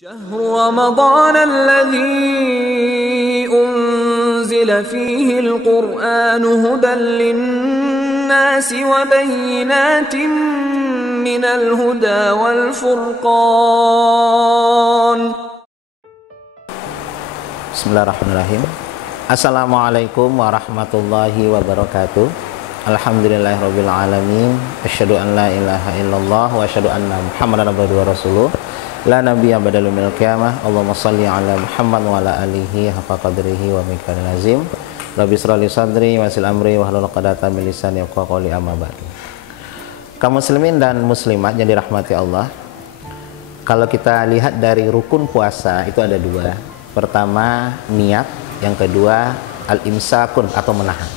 شهر رمضان الذي أنزل فيه القرآن هدى للناس وبينات من الهدى والفرقان. Bismillahirrahmanirrahim. Assalamualaikum warahmatullahi wabarakatuh. Alhamdulillahirabbil alamin. Asyhadu an la ilaha illallah wa asyhadu anna Muhammadan abduhu wa rasuluh. La nabiyya badalu minal qiyamah. Allahumma shalli ala Muhammad wa ala alihi haqqa qadrihi wa miqdaril azim. Rabbi shrah li sadri wa yassir amri wahlul 'uqdatam min lisani yafqahu qawli, amma ba'du. Kaum muslimin dan muslimat yang dirahmati Allah, kalau kita lihat dari rukun puasa itu ada dua. Pertama niat, yang kedua al-imsakun atau menahan.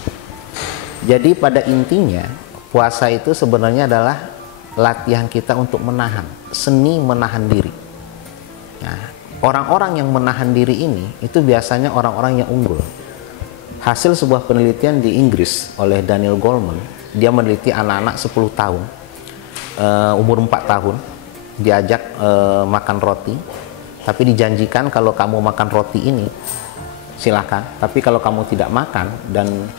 Jadi pada intinya puasa itu sebenarnya adalah latihan kita untuk menahan, seni menahan diri. Nah, orang-orang yang menahan diri ini itu biasanya orang-orang yang unggul. Hasil sebuah penelitian di Inggris oleh Daniel Goleman, dia meneliti anak-anak 10 tahun, umur 4 tahun, diajak makan roti, tapi dijanjikan kalau kamu makan roti ini silakan, tapi kalau kamu tidak makan dan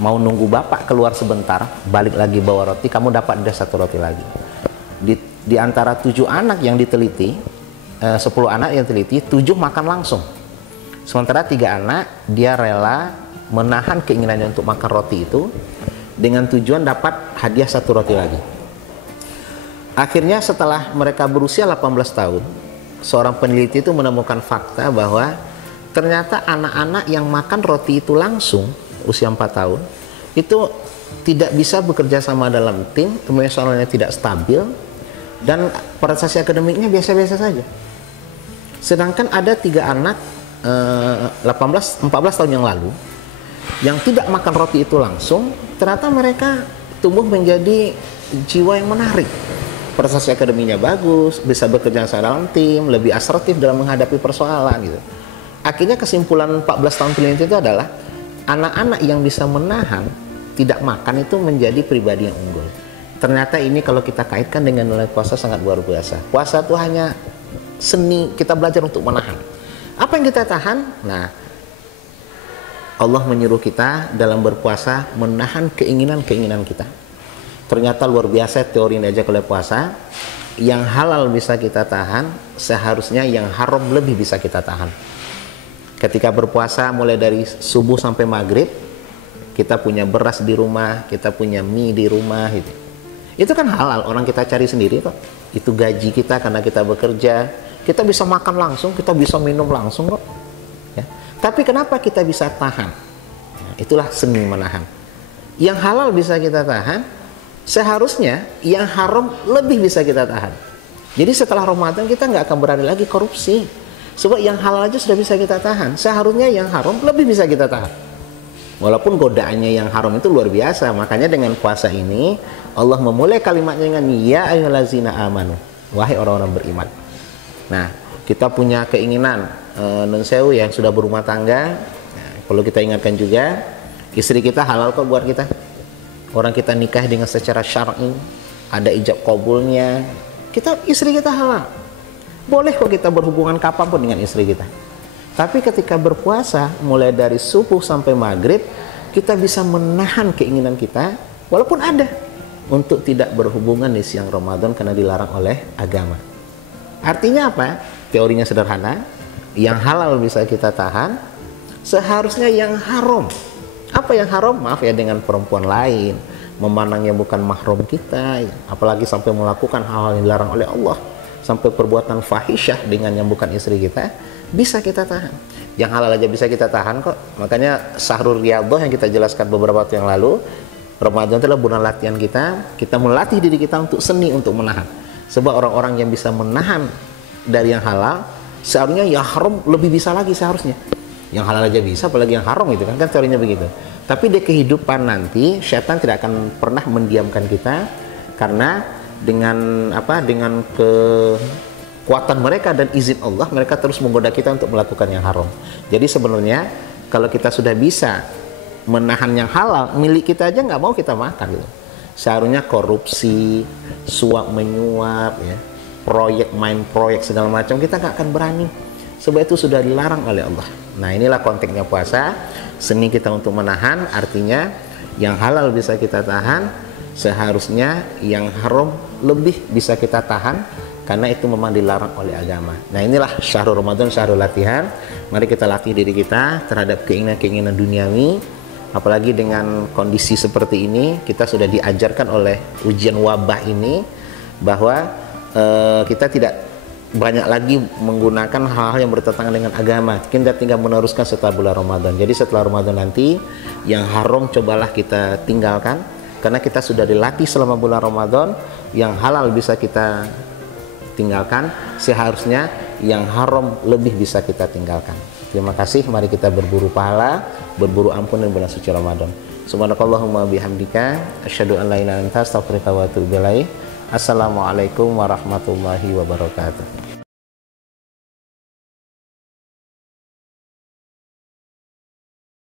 mau nunggu bapak keluar sebentar, balik lagi bawa roti, kamu dapat ada 1 roti lagi. Di antara 7 anak yang diteliti, 10 anak yang diteliti, 7 makan langsung. Sementara 3 anak, dia rela menahan keinginannya untuk makan roti itu dengan tujuan dapat hadiah 1 roti lagi. Akhirnya setelah mereka berusia 18 tahun, seorang peneliti itu menemukan fakta bahwa ternyata anak-anak yang makan roti itu langsung usia 4 tahun itu tidak bisa bekerja sama dalam tim, emosionalnya tidak stabil, dan prestasi akademiknya biasa-biasa saja. Sedangkan ada 3 anak 14 tahun yang lalu yang tidak makan roti itu langsung, ternyata mereka tumbuh menjadi jiwa yang menarik, prestasi akademinya bagus, bisa bekerja sama dalam tim, lebih asertif dalam menghadapi persoalan gitu. Akhirnya kesimpulan 14 tahun peneliti itu adalah anak-anak yang bisa menahan tidak makan itu menjadi pribadi yang unggul. Ternyata ini kalau kita kaitkan dengan nilai puasa sangat luar biasa. Puasa itu hanya seni kita belajar untuk menahan. Apa yang kita tahan? Nah, Allah menyuruh kita dalam berpuasa menahan keinginan-keinginan kita. Ternyata luar biasa teori yang diajak oleh puasa. Yang halal bisa kita tahan, seharusnya yang haram lebih bisa kita tahan. Ketika berpuasa mulai dari subuh sampai maghrib, kita punya beras di rumah, kita punya mie di rumah gitu. Itu kan halal, orang kita cari sendiri kok. Itu gaji kita karena kita bekerja, kita bisa makan langsung, kita bisa minum langsung kok ya. Tapi kenapa kita bisa tahan? Nah, itulah seni menahan. Yang halal bisa kita tahan, seharusnya yang haram lebih bisa kita tahan. Jadi setelah Ramadan kita nggak akan berani lagi korupsi. Sebab yang halal aja sudah bisa kita tahan, seharusnya yang haram lebih bisa kita tahan. Walaupun godaannya yang haram itu luar biasa. Makanya dengan puasa ini Allah memulai kalimatnya dengan ya ayyuhallazina amanu, wahai orang-orang beriman. Nah, kita punya keinginan nun sewu yang sudah berumah tangga, nah, perlu kita ingatkan juga, istri kita halal kok buat kita. Orang kita nikah dengan secara syar'i, ada ijab qabulnya, istri kita halal. Boleh kok kita berhubungan kapanpun dengan istri kita. Tapi ketika berpuasa, mulai dari subuh sampai maghrib, kita bisa menahan keinginan kita, walaupun ada, untuk tidak berhubungan di siang Ramadan karena dilarang oleh agama. Artinya apa? Teorinya sederhana, yang halal bisa kita tahan, seharusnya yang haram. Apa yang haram? Maaf ya, dengan perempuan lain, memandang yang bukan mahram kita, apalagi sampai melakukan hal-hal yang dilarang oleh Allah, sampai perbuatan fahisyah dengan yang bukan istri kita, bisa kita tahan. Yang halal aja bisa kita tahan kok. Makanya Syahrul Riyadhah yang kita jelaskan beberapa waktu yang lalu, Ramadan adalah bulan latihan kita melatih diri kita untuk seni untuk menahan. Sebab orang-orang yang bisa menahan dari yang halal, seharusnya yang haram lebih bisa lagi seharusnya. Yang halal aja bisa, apalagi yang haram itu kan teorinya begitu. Tapi di kehidupan nanti, syaitan tidak akan pernah mendiamkan kita, karena dengan kekuatan mereka dan izin Allah, mereka terus menggoda kita untuk melakukan yang haram. Jadi sebenarnya kalau kita sudah bisa menahan yang halal, milik kita aja nggak mau kita makan gitu. Seharusnya korupsi, suap menyuap ya, proyek, main proyek segala macam, kita nggak akan berani. Sebab itu sudah dilarang oleh Allah. Nah, inilah konteksnya puasa. Seni kita untuk menahan, artinya yang halal bisa kita tahan, seharusnya yang haram lebih bisa kita tahan, karena itu memang dilarang oleh agama. Nah, inilah syahrul Ramadan, syahrul latihan. Mari kita latih diri kita terhadap keinginan-keinginan duniawi. Apalagi dengan kondisi seperti ini, kita sudah diajarkan oleh ujian wabah ini bahwa kita tidak banyak lagi menggunakan hal-hal yang bertentangan dengan agama. Kita tinggal meneruskan setelah bulan Ramadan. Jadi setelah Ramadan nanti, yang haram cobalah kita tinggalkan, karena kita sudah dilatih selama bulan Ramadan. Yang halal bisa kita tinggalkan, seharusnya yang haram lebih bisa kita tinggalkan. Terima kasih. Mari kita berburu pahala, berburu ampun di bulan suci Ramadan. Subhanakallahumma bihamdika, asyhadu an la ilaha illa anta, astaghfiruka wa atubu ilaik. Assalamualaikum warahmatullahi wabarakatuh.